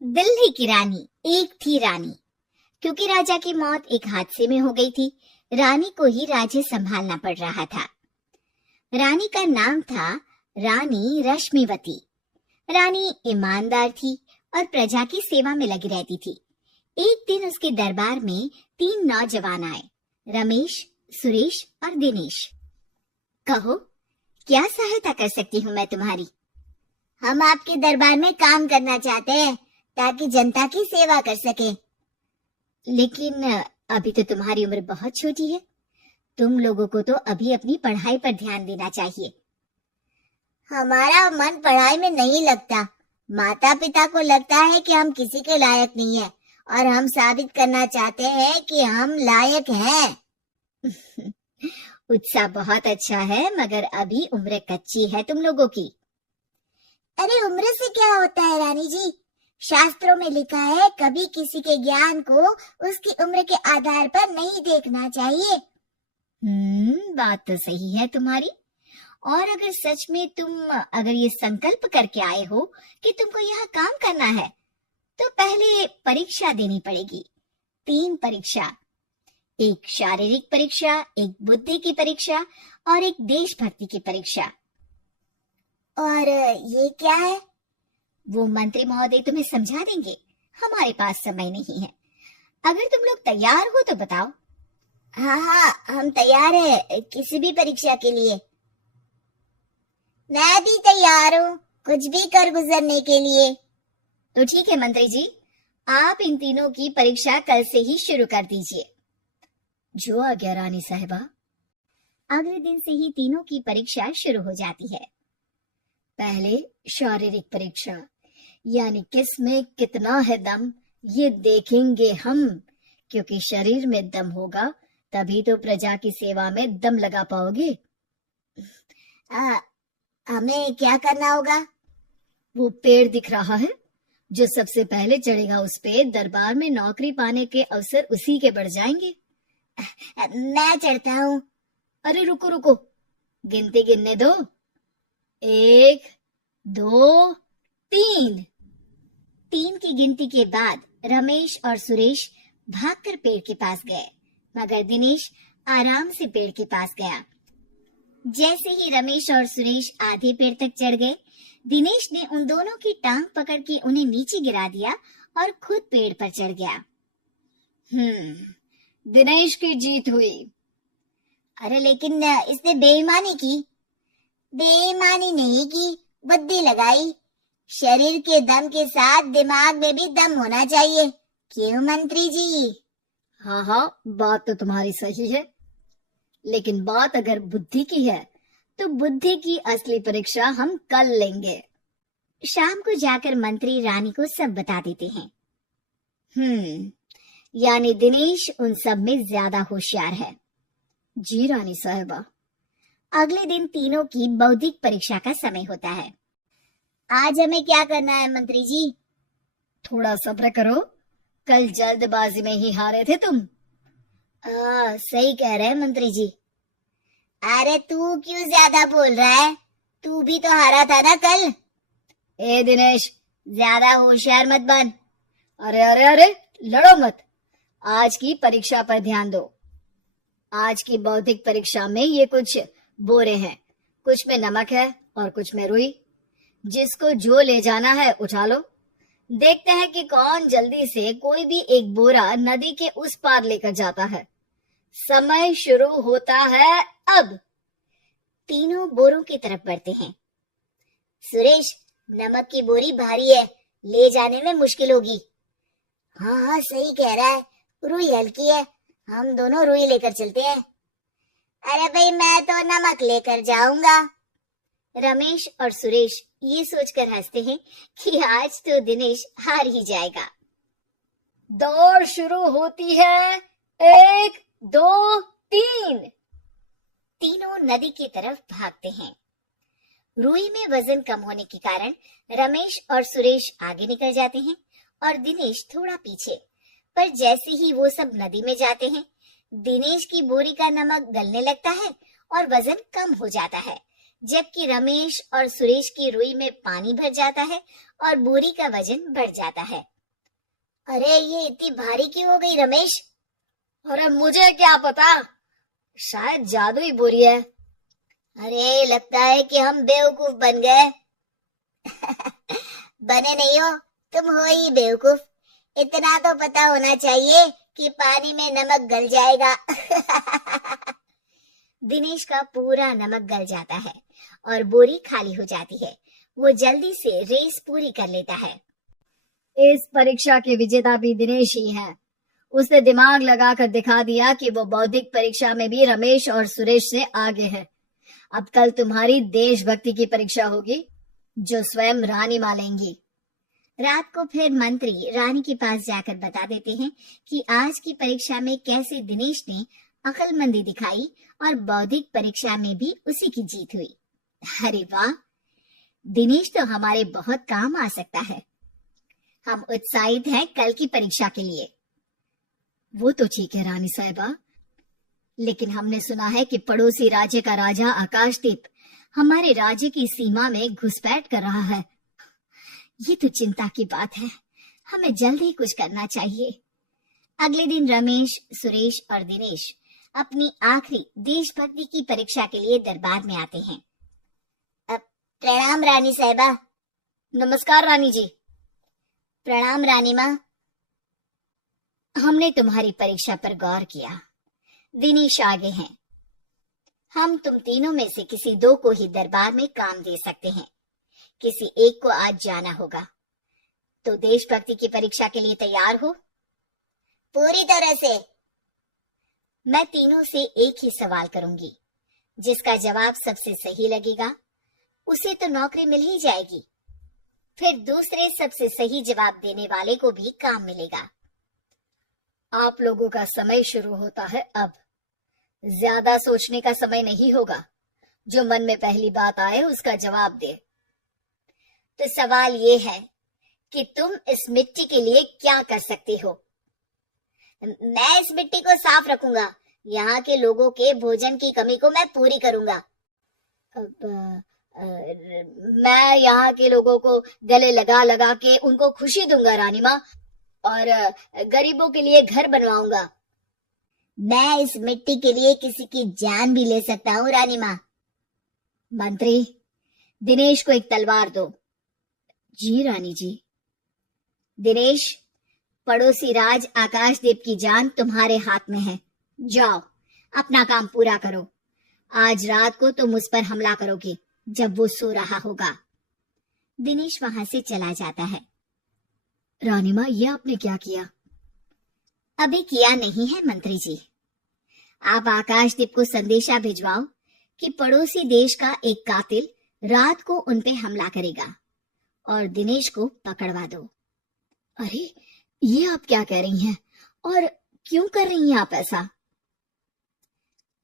दिल्ली की रानी। एक थी रानी। क्योंकि राजा की मौत एक हादसे में हो गई थी, रानी को ही राज्य संभालना पड़ रहा था। रानी का नाम था रानी रश्मिवती। रानी ईमानदार थी और प्रजा की सेवा में लगी रहती थी। एक दिन उसके दरबार में 3 नौजवान आए, रमेश, सुरेश और दिनेश। कहो, क्या सहायता कर सकती हूँ मैं तुम्हारी? हम आपके दरबार में काम करना चाहते हैं ताकि जनता की सेवा कर सके। लेकिन अभी तो तुम्हारी उम्र बहुत छोटी है। तुम लोगों को तो अभी अपनी पढ़ाई पर ध्यान देना चाहिए। हमारा मन पढ़ाई में नहीं लगता। माता पिता को लगता है कि हम किसी के लायक नहीं है और हम साबित करना चाहते हैं कि हम लायक हैं। उत्साह बहुत अच्छा है, मगर अभी उम्र कच्ची है तुम लोगों की। अरे उम्र से क्या होता है रानी जी? शास्त्रों में लिखा है कभी किसी के ज्ञान को उसकी उम्र के आधार पर नहीं देखना चाहिए। बात तो सही है तुम्हारी। और अगर सच में तुम अगर ये संकल्प करके आए हो कि तुमको यहाँ काम करना है, तो पहले परीक्षा देनी पड़ेगी। 3 परीक्षा, एक शारीरिक परीक्षा, एक बुद्धि की परीक्षा और एक देशभक्ति की परीक्षा। और ये क्या है? वो मंत्री महोदय तुम्हें समझा देंगे। हमारे पास समय नहीं है। अगर तुम लोग तैयार हो तो बताओ। हाँ, हम तैयार है किसी भी परीक्षा के लिए। मैं भी तैयार हूँ कुछ भी कर गुजरने के लिए। तो ठीक है मंत्री जी, आप इन तीनों की परीक्षा कल से ही शुरू कर दीजिए। जो आज्ञा रानी साहिबा। अगले दिन से ही तीनों की परीक्षा शुरू हो जाती है। पहले शारीरिक परीक्षा, यानी किस में कितना है दम, ये देखेंगे हम। क्योंकि शरीर में दम होगा तभी तो प्रजा की सेवा में दम लगा पाओगे। हमें क्या करना होगा? वो पेड़ दिख रहा है, जो सबसे पहले चढ़ेगा उस पे दरबार में नौकरी पाने के अवसर उसी के बढ़ जाएंगे। मैं चढ़ता हूँ। अरे रुको रुको, गिनती गिनने दो। 1, 2, 3। 3 की गिनती के बाद रमेश और सुरेश भागकर पेड़ के पास गए, मगर दिनेश आराम से पेड़ के पास गया। जैसे ही रमेश और सुरेश आधे पेड़ तक चढ़ गए, दिनेश ने उन दोनों की टांग पकड़ के उन्हें नीचे गिरा दिया और खुद पेड़ पर चढ़ गया। दिनेश की जीत हुई। अरे लेकिन इसने बेईमानी की। बेईमानी नहीं की, बुद्धि लगाई। शरीर के दम के साथ दिमाग में भी दम होना चाहिए। क्यों मंत्री जी? हाँ, बात तो तुम्हारी सही है, लेकिन बात अगर बुद्धि की है तो बुद्धि की असली परीक्षा हम कल लेंगे। शाम को जाकर मंत्री रानी को सब बता देते हैं। यानी दिनेश उन सब में ज्यादा होशियार है। जी रानी साहिबा। अगले दिन तीनों की बौद्धिक परीक्षा का समय होता है। आज हमें क्या करना है मंत्री जी? थोड़ा सब्र करो, कल जल्दबाजी में ही हारे थे तुम। सही कह रहे हैं मंत्री जी। अरे तू क्यों ज्यादा बोल रहा है? तू भी तो हारा था ना कल। ए दिनेश, ज्यादा होशियार मत बन। अरे अरे अरे, लड़ो मत। आज की परीक्षा पर ध्यान दो। आज की बौद्धिक परीक्षा में ये कुछ बोरे हैं, कुछ में नमक है और कुछ में रुई। जिसको जो ले जाना है उठा लो। देखते हैं कि कौन जल्दी से कोई भी एक बोरा नदी के उस पार लेकर जाता है। समय शुरू होता है अब। तीनों बोरों की तरफ बढ़ते हैं। सुरेश, नमक की बोरी भारी है, ले जाने में मुश्किल होगी। हाँ, सही कह रहा है, रुई हल्की है, हम दोनों रुई लेकर चलते हैं। अरे भाई, मैं तो नमक लेकर जाऊंगा। रमेश और सुरेश ये सोचकर हंसते हैं कि आज तो दिनेश हार ही जाएगा। दौड़ शुरू होती है। 1, 2, 3। तीनों नदी की तरफ भागते हैं। रुई में वजन कम होने के कारण रमेश और सुरेश आगे निकल जाते हैं और दिनेश थोड़ा पीछे। पर जैसे ही वो सब नदी में जाते हैं, दिनेश की बोरी का नमक गलने लगता है और वजन कम हो जाता है, जबकि रमेश और सुरेश की रुई में पानी भर जाता है और बोरी का वजन बढ़ जाता है। अरे ये इतनी भारी क्यों हो गई रमेश? अरे मुझे क्या पता, शायद जादुई बोरी है। अरे लगता है कि हम बेवकूफ बन गए। बने नहीं हो, तुम हो ही बेवकूफ। इतना तो पता होना चाहिए कि पानी में नमक गल जाएगा। दिनेश का पूरा नमक गल जाता है और बोरी खाली हो जाती है। वो जल्दी से रेस पूरी कर लेता है। इस परीक्षा के विजेता भी दिनेश ही हैं। उसने दिमाग लगाकर दिखा दिया कि वो बौद्धिक परीक्षा में भी रमेश और सुरेश से आगे है। अब कल तुम्हारी देशभक्ति की परीक्षा होगी, जो स्वयं रानी मां लेंगी। रात को फिर मंत्री रानी के पास जाकर बता देते हैं कि आज की परीक्षा में कैसे दिनेश ने अक्लमंदी दिखाई और बौद्धिक परीक्षा में भी उसी की जीत हुई। अरे वाह, दिनेश तो हमारे बहुत काम आ सकता है। हम उत्साहित हैं कल की परीक्षा के लिए। वो तो ठीक है रानी साहिबा, लेकिन हमने सुना है कि पड़ोसी राज्य का राजा आकाशदीप हमारे राज्य की सीमा में घुसपैठ कर रहा है। ये तो चिंता की बात है। हमें जल्द ही कुछ करना चाहिए। अगले दिन रमेश, सुरेश और दिनेश अपनी आखिरी देशभक्ति की परीक्षा के लिए दरबार में आते हैं। प्रणाम रानी साहिबा। नमस्कार रानी जी। प्रणाम रानी माँ। हमने तुम्हारी परीक्षा पर गौर किया। दिनेश आगे हैं। हम तुम तीनों में से किसी दो को ही दरबार में काम दे सकते हैं। किसी एक को आज जाना होगा। तो देशभक्ति की परीक्षा के लिए तैयार हो? पूरी तरह से। मैं तीनों से एक ही सवाल करूंगी। जिसका जवाब सबसे सही लगेगा उसे तो नौकरी मिल ही जाएगी। फिर दूसरे सबसे सही जवाब देने वाले को भी काम मिलेगा। आप लोगों का समय शुरू होता है अब। ज्यादा सोचने का समय नहीं होगा। जो मन में पहली बात आए उसका जवाब दे। तो सवाल ये है कि तुम इस मिट्टी के लिए क्या कर सकते हो? मैं इस मिट्टी को साफ रखूंगा। यहाँ के लोगों के भोजन की कमी को मैं पूरी करूंगा। मैं यहाँ के लोगों को गले लगा लगा के उनको खुशी दूंगा रानी माँ, और गरीबों के लिए घर बनवाऊंगा। मैं इस मिट्टी के लिए किसी की जान भी ले सकता हूँ रानी माँ। मंत्री, दिनेश को एक तलवार दो। जी रानी जी। दिनेश, पड़ोसी राज आकाशदीप की जान तुम्हारे हाथ में है। जाओ, अपना काम पूरा करो। आज रात को तुम उस पर हमला करोगे जब वो सो रहा होगा। दिनेश वहां से चला जाता है। रानी माँ, ये आपने क्या किया? अभी किया नहीं है मंत्री जी। आप आकाशदीप को संदेशा भिजवाओ कि पड़ोसी देश का एक कातिल रात को उन पे हमला करेगा और दिनेश को पकड़वा दो। अरे, ये आप क्या कह रही हैं? और क्यों कर रही हैं आप ऐसा?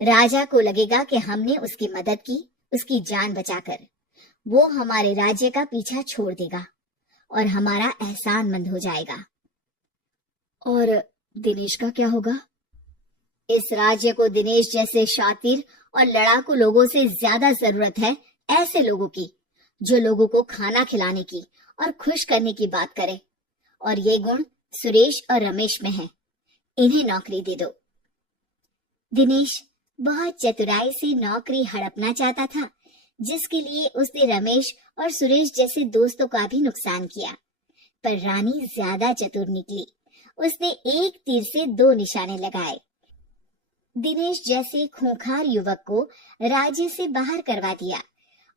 राजा को लगेगा कि हमने उसकी मदद की, उसकी जान बचाकर। वो हमारे राज्य का पीछा छोड़ देगा और हमारा एहसानमंद हो जाएगा। और दिनेश का क्या होगा? इस राज्य को दिनेश जैसे शातिर और लड़ाकू लोगों से ज्यादा जरूरत है। ऐसे लोगों की जो लोगों को खाना खिलाने की और खुश करने की बात करे। और ये गुण सुरेश और रमेश में है। इन्हें नौकरी दे दो। दिनेश बहुत चतुराई से नौकरी हड़पना चाहता था, जिसके लिए उसने रमेश और सुरेश जैसे दोस्तों का भी नुकसान किया। पर रानी ज्यादा चतुर निकली। उसने एक तीर से दो निशाने लगाए। दिनेश जैसे खूंखार युवक को राज्य से बाहर करवा दिया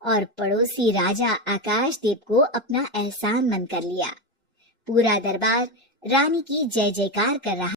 और पड़ोसी राजा आकाशदीप को अपना एहसानमंद कर लिया। पूरा दरबार रानी की जय जयकार कर रहा।